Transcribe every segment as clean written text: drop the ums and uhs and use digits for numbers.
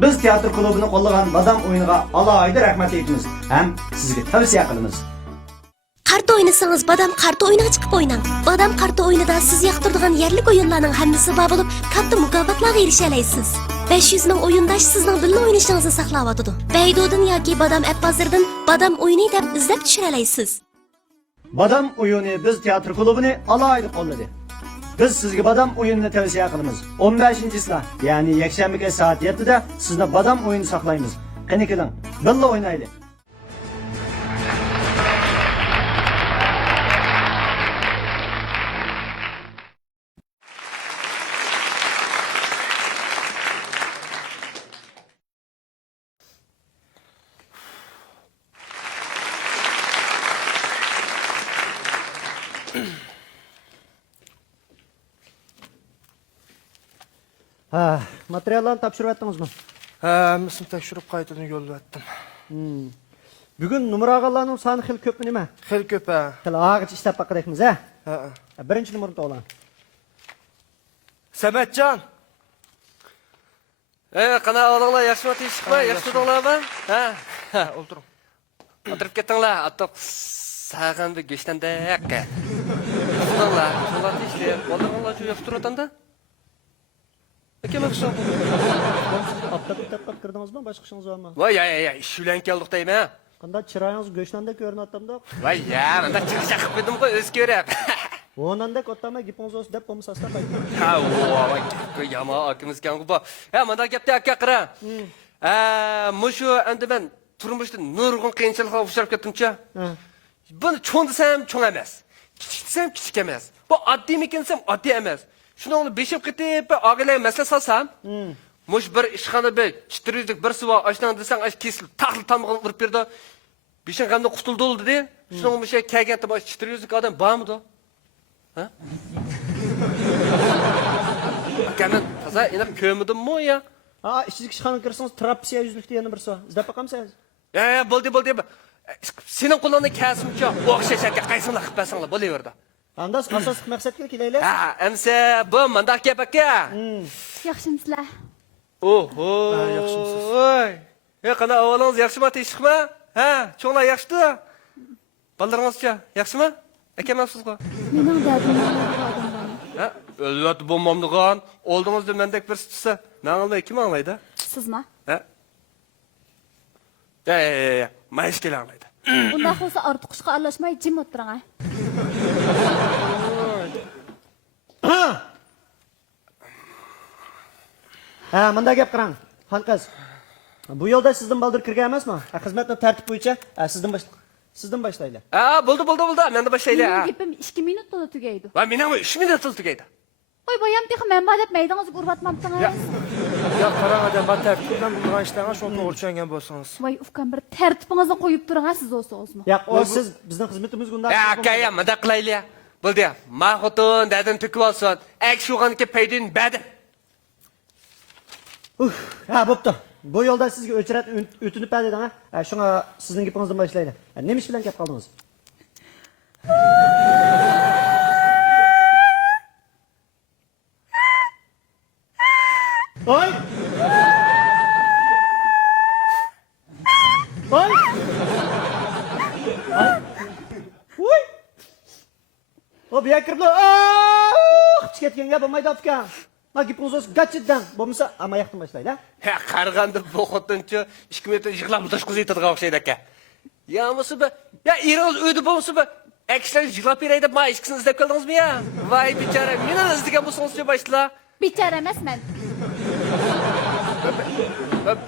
Biz teatr klubini qo'llagan Badam o'yiniga alohida rahmat aytamiz ham sizga tavsiya qilamiz. Karta oynasanız badam karta oyuna çıkıp oynang. Badam karta oyunida siz yoqtiradigan yerlik oyunlarning hammasi bor bo'lib, katta mukofotlarga erishalaysiz. 500 ming oyundash sizning birga o'ynashingizni saqlab otadi. Baydodan yoki Badam app bozoridan Badam o'yini deb izlab tushiralaysiz. Badam o'yini biz teatr klubini alohida qo'lladi. Biz sizga Badam o'yinini tavsiya qilamiz. 15-isida, ya'ni yakshanbaga soat 7 da sizni Badam o'yini saqlaymiz. Qani keling, birga o'ynaylik. Ha, materiallarni topshirib etdingizmi? Ha, misli tekshirib qaytadan yo'lladim. Bugun numar og'alarning soni xil ko'pmi nima? Xil ko'p ha. Xil og'ich ishlab baqiraymiz, ha? Ha. Birinchi numarni to'g'lan. Samatjon. Qana o'g'illar yaxshimi teshikmi? Yaxshi o'g'illarmi? Ha, O'ltiring. o'tirib ketinglar. Atoq sag'in bir go'shtanda yaqqa. O'g'illar, ular teshlar. O'g'illar shu yaxshi turotanda? Kim yaxshi bo'ldi? Aptab kirdingizmi? Boshqa ishingiz bormi? Voy, ya, ish bilan keldik deymi? Qanday chiroyingiz go'shtanda ko'rinyapti-da? Voy, ya, menda chiqishaq qilib qo'ydim-ku, o'z ko'rib. O'nanda ko'tama giponzos deb bo'lmasa qaytdi. Ha, voy, yama akimiz keldi bu. Ha, menda gapda aka qira. Mushu endi men turmushda nurg'un qiyinchiliklarga uchrab ketdim-chi. Buni cho'ng desam cho'ng emas. Kichik desam kichik emas. Bu oddiy mekansam oddiy emas. Shuni beshib ketib, og'aylar masala solsam, mush bir ishxona bir 400lik bir suva ashdan desang, ash kesilib, taqil tamg'in urib berdi. Beshin qamda qutuldi dedi. Shuni musha kelganda bosh 400lik odam bormi-di? Ha? Akaman, toza inab ko'midimmi ya? Ha, ishchilik ishxonaga kirsangiz trapsiya yuzlikda yana bir suv. Izlab boqamsiz? Ya, bo'ldi. Sening qo'lingda kasimcha o'xshashakka qaysinglar qilib bersanglar bo'laverdi. Andas asosiy maqsadga kelaylik. Ha, amsa bu mendaq gap aka. Yaxshimisizlar? Oho. yaxshimisiz. Voy. Qana o'g'lingiz yaxshimi, teshikmi? Ha, cho'nglar yaxshi-da. Balaringizcha yaxshimi? Akaman-sizga. Mening dardim odamman. Ha, albatta bo'lmamdigan. Oldingizda mendek bir tutsa, men kim anglaydi? Sizmi? Ha? Ya, maysh kelanglaydi. Bunday bo'lsa ortiqcha aralashmay jim o'tiring. Ha, menda gap qarang. Xonqiz. Bu yo'lda sizdan baldir kirgan emasmi? Xizmatni tartib bo'yicha sizdan boshlaylik. Ha, bo'ldi. Menda boshlaylik. Mening gapim 2 minutda tugaydi. Va mening 3 minutda tugaydi. Qo'y boyam texi men badab maydangizga urvatmabdingiz. Ya qarang adam, bu tartibdan bo'lgan ishlarga shuni o'lchangan bo'lsangiz. Voy, ufkan bir tartibingizni qo'yib turing, siz o'zingizmi? Yo'q, o siz bizning xizmatimizga unday. Ya, akaya, menda qilaylik. Bo'ldi. Men xotin dadan to'kib olsin. Ak shu'g'aniki paydin badi. Ha, bo'pti. Bu yo'lda sizga o'chirat o'tinib berdim, ha. Shunga sizning gapingizdan boshlaylik. Nima ish bilan kelib qoldingiz? Oy! Oy! Uy! O bir kirdi. Chiqib ketganga bo'lmaydi ukan. Ma gipingiz gachiddan. Bo'lmasa, ama yaqtin boshlaydi, ha? Ya, qarg'anda bu xotinchi 2 metr yig'lab o'tishqizib yetadigan o'xshaydi aka. Ya, musiba. Ya, eringiz uyda bo'lsa, akishlar yig'lab beray deb men ishkisini izlab keldingizmi ya? Voy, bechora, meni izlagan bo'lsangiz-chi boshla. Bichara emasman.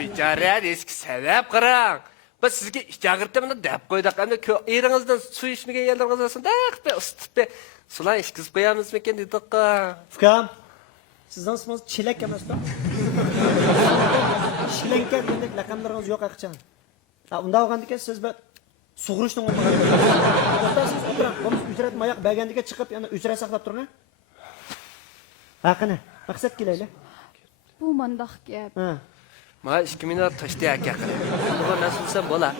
Bechora, eski sabab qarang. Biz sizga ichag'irtamni deb qo'ydik. Endi eringizdan suv ichmagan yerlaringizdan daqbe ustib sular ishkizib qo'yamizmi ekan dedik. Ukam, sizdan ismingiz Chelak emas-da? Shilanka degandek laqablaringiz yo'q aqchan. Ha, unda olgandika siz bir sug'urishni olmagan. Siz o'tirib, bo'lmasa ujrat mayoq bergandiga chiqib, yana ujrat saqlab turing. Ha, qani, maqsad kelaylik. Bu mandaq gap. Ha. Ma 2 minut toshdi aka qilib. Bu nasulsam bo'la.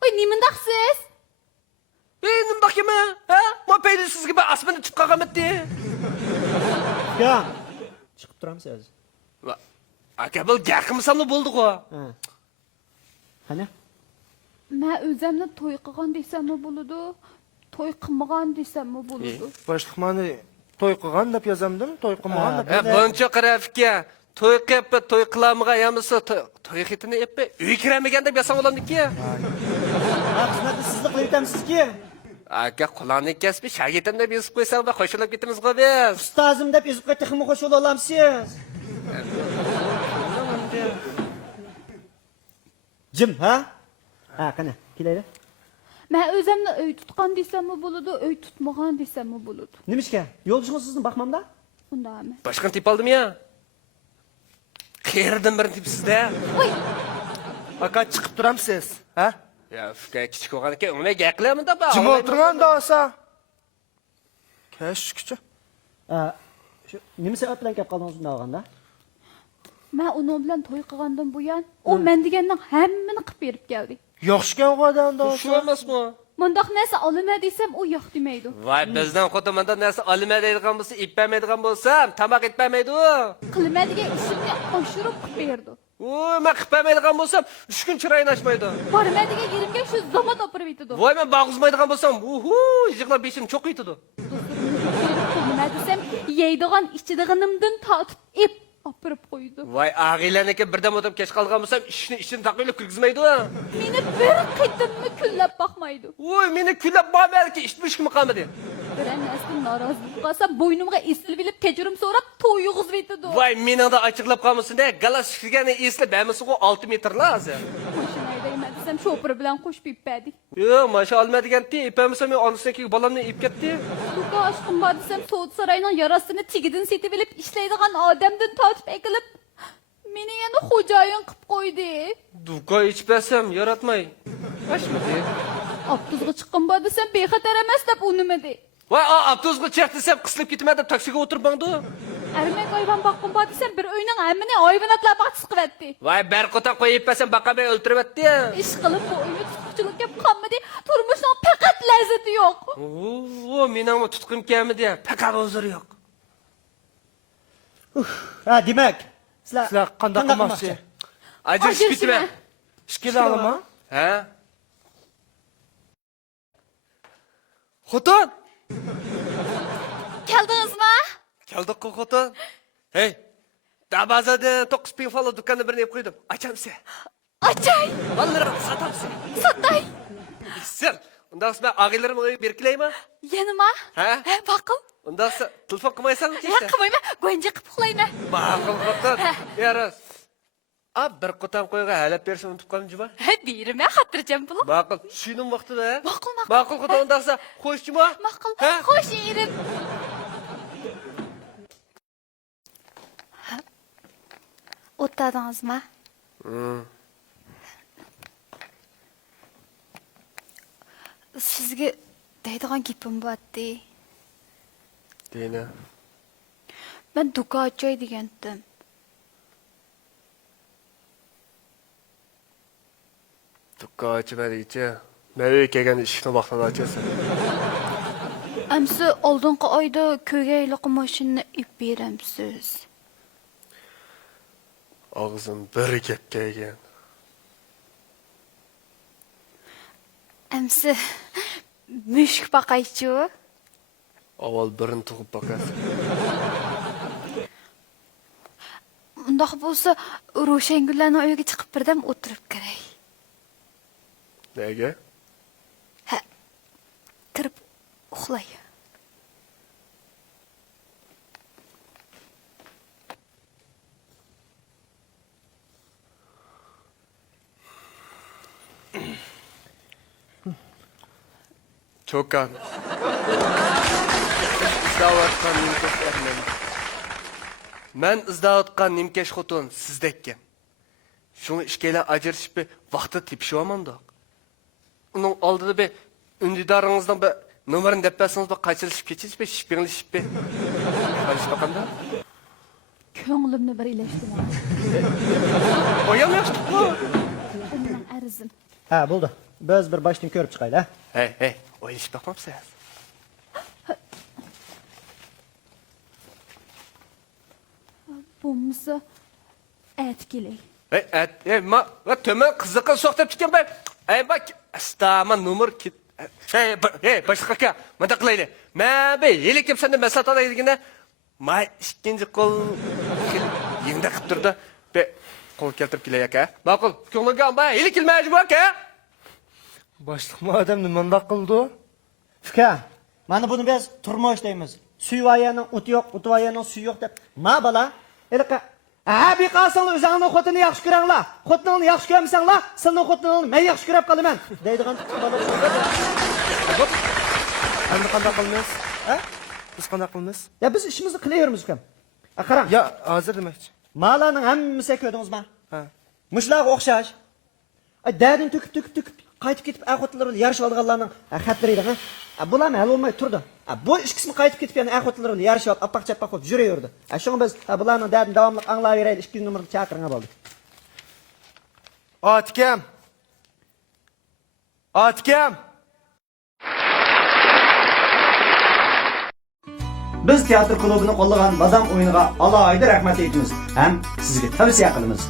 Voy, nimandaqsiz? Nima bakma? Ha? Ma payda sizga bir asmani chiqib qolganmidi? Ya. Chiqib turamiz siz. Va Aka bu gaqimsamni bo'ldi-ku. Qani? Men o'zimni to'y qilgan desammi bo'ladi, to'y qilmagan desammi bo'ladi. Boshliq meni to'y qilgan deb yozamdim, to'y qilmagan deb. Buncha qarafga to'y qilib, to'y qilamagan yamisa to'y xitini ep, uy kiramagan deb yasam bo'lamdiki. Xizmatni sizlik qilyapsizki. Aka qulonni kasbi shagitim deb yozib qo'ysam va qo'shilib ketamiz ku biz. Ustozim deb yozib qo'ytixmi qo'shib olamsiz? Jim, ha? Ha, qani, kelaydi. Men o'zimni uy tutgan desammi bo'ladi, uy tutmagan desammi bo'ladi. Nima ishga? Yo'ldishingiz sizni baxmamda? Undami? Boshqa tip oldim ya. Qayerdan bir tipsizda? Voy, Aka chiqib turamsiz, ha? Ya, fikay kichik bo'lgan ekan, uni gaqlayman deb. Kim o'tirgan dosa? Kashkicha. Shu nima sabab bilan kelib qoldingiz bunday olganda? men uning bilan to'y qilgandan buyon, u men deganning hammani qilib berib keldi. Yo'qshgan odam Shu dosa. emasmi? Mundaq narsa olaman desam, u yo'q demaydi. Voy, bizdan xotimanda narsa olmaydigan bo'lsa, ippamaydigan bo'lsam, tamoq etmaydi u. Qilmaydigan ishimni oshirib qilib berdi. Voy, men qilmaydigan bo'lsam, 3 kun chiroyini ochmaydi. Bormaydigan yerimga shu zomot opirib yetadi. Voy, men bag'izmaydigan bo'lsam, yig'lab beshim cho'q yetadi. Nima desam, yeydigan ichadiganimdan tortib ep opirib qo'ydi. Voy, ag'iylarniki birdan o'tib kech qolgan bo'lsam, ishini taqilib kirgizmaydi. Meni bir qitimni kullab boqmaydi. Voy, meni kullab boqmaydi, ishmi qolmadi. Bir narsadan norozi bo'lib qolsam, bo'ynimga esilib ilib, kechirim so'rab to'yg'izib yetadi. Voy, meningda ochiqlab qolmasin-da, galas shigani eslab, bamisiga 6 metrlar hozir. Mashinada nima desam, shofir bilan qo'shib ipadi. Yo'q, masha olmadiganda, ipamisam men onasining bolamni ip ketdi. Duka aşkım bor desam, So'd saroyining yarasini tigidan setib ilib ishlaydigan odamdan tortib ekilib, meni yana xo'jayin qilib qo'ydi. Duka ichpasam yaratmay. Ashmidi. Avtobusga chiqqan bor desam, bexatar emas deb u nima de. Voy, avtobusga chiq desam, qisilib ketmadi, taksiga o'tirib bangdi. Armak hayvon boqqan bor desam, bir uyning hammani hayvonotlar boqib chiqyapti. Voy, barqota qo'yib pasam, baqamay o'ltiribdi. Ish qilib bu uyni tutquchilikka qolmadi. Turmushning faqat lazzati yo'q. Mening tutqim kelmadi, faqat huzuri yo'q. Ha, demak, Sizlar qanday qilmoqchi? Ajrashib ketma. Ishga olma. Ha? Xotin! Keldingizmi? Keldik xotin. Hey, Dabazada 9 ping falo do'konni birini yeb qo'ydim. Achamsiz? Achay, Vallahi satamsiz. sotay. Sen, undan sonra ağalarım oraya birikileymi? Yanıma? Ha? Baqil. Undan sonra telefon qilmaysan Ya kechda? qilmayman, go'nja qilib uxlayman. Ma'qul xotin. Yaras. Bir qo'tam qo'yga halab berishni unutib qoldim juma. Ha, berma, xotirjam bo'l. Ma'qul, shuning vaqtida. Ma'qul, ma'qul. Ma'qul xotin undan sonra qo'sh juma. Ma'qul. Ha? Xo'sh, erim. O'tadingizmi? Sizga deydigan gapim bor-di. Deyna. Men do'kon ochay degandim. Do'kon ochmadingchi. Men uyga kelgan ishni vaqtida ochasan. Amsi oldingi oyda ko'gayliq mashinani ip beramsiz. Og'zim bir gap kelgan. Amsi mushuk boqaychi. Avval birini tug'ib boqasan. Undoq bo'lsa, Ro'shangullarning uyiga chiqib birdam o'tirib kiray. Nega? Ha. Kirib uxlay. Çokan. İzdavatkan nimkeş ermen. Men izdavatkan nimkeş xotun sizdekken. Şunu işkeyle ajırışıp bir vaqtı tepişi olmanda. Onun aldığı bir ündidarınızdan bir numarini depesiniz bir kaçırışıp geçiriz bir şipinleşip bir. Karış bakanda. Ko'nglimni bir ilashtirma. Oyam yaptık bu. Bu mening arzim. Ha, bo'ldi. Biz bir boshdan ko'rib chiqaylik, ha? Hey, oylashib bakmamsiz. Bo'lmasa, Et keley. Ma tömen kızıkı soktap çıkan ben. Bak astama numar kit. Başka ka. Manda kılaylı. Ma be yelik yap senden mesat adaydıgında. Ma ikinci kol. Yengde kıp durdu. Be kol keltirip keleyek ha. Makul. Köngülgen ba yelik ilmeci bak ha. Başlık mı adamni manda kıldı? Uka, mana buni biz turmush deymiz. Suyvayaning o'ti yo'q, o'tvayaning suvi yo'q deb. Ma bala, elqa ha bir qalsanglar o'zingning xotini yaxshi ko'ranglar. Xotiningni yaxshi ko'rmasanglar, sizning xotiningni men yaxshi ko'rib qolaman. Deydigan bala. Endi qanday qilamiz? Ha? Biz qanday qilamiz? Ya biz ishimizni qilaveramiz ukam. Qarang. Ya hozir demoqchi. Malarning hammasi ko'rdingizmi? Ha. Mushlarga o'xshash. Dadin to'kib qaytib ketib xotinlar bilan yarashib olganlarning xatlari edi, ha. Bularni hal olmay turdi. Bu ikkisini qaytib ketib yana xotinlar bilan yarashib olib, apaq-chapaq qilib yuraverdi. Shunga biz bularning dadini davomli anglayveraylik, 2 nomerni chaqiringa bo'ldik. Atkam. Atkam. Biz teatr klubini qo'llagan badam o'yiniga alohida rahmat aytamiz ham sizga tavsiya qilamiz.